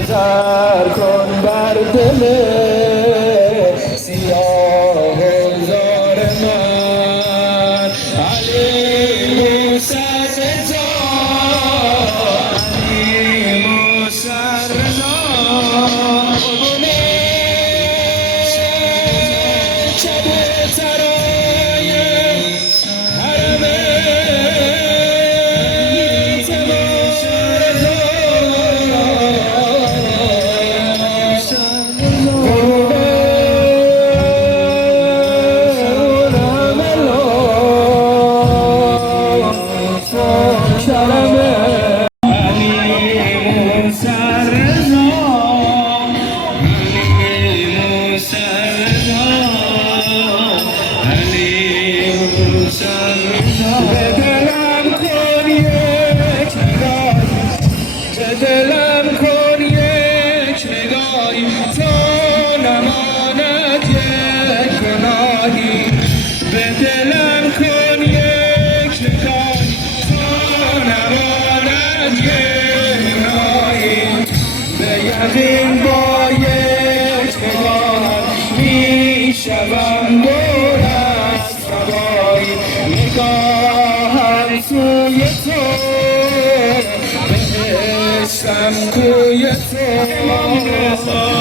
نظر کن بر دل سیاه و زار من. علی موسی رضا، علی موسی رضا، قربونه شب سرای حرم دلم کن یک نگاهی تا نماند یک گناهی. به دلم کن یک نگاهی تا نماند یک گناهی. به یقین با یک نگاه می شوم دور از سوایی. نگاهم سوی تو، بهشتم توی تو.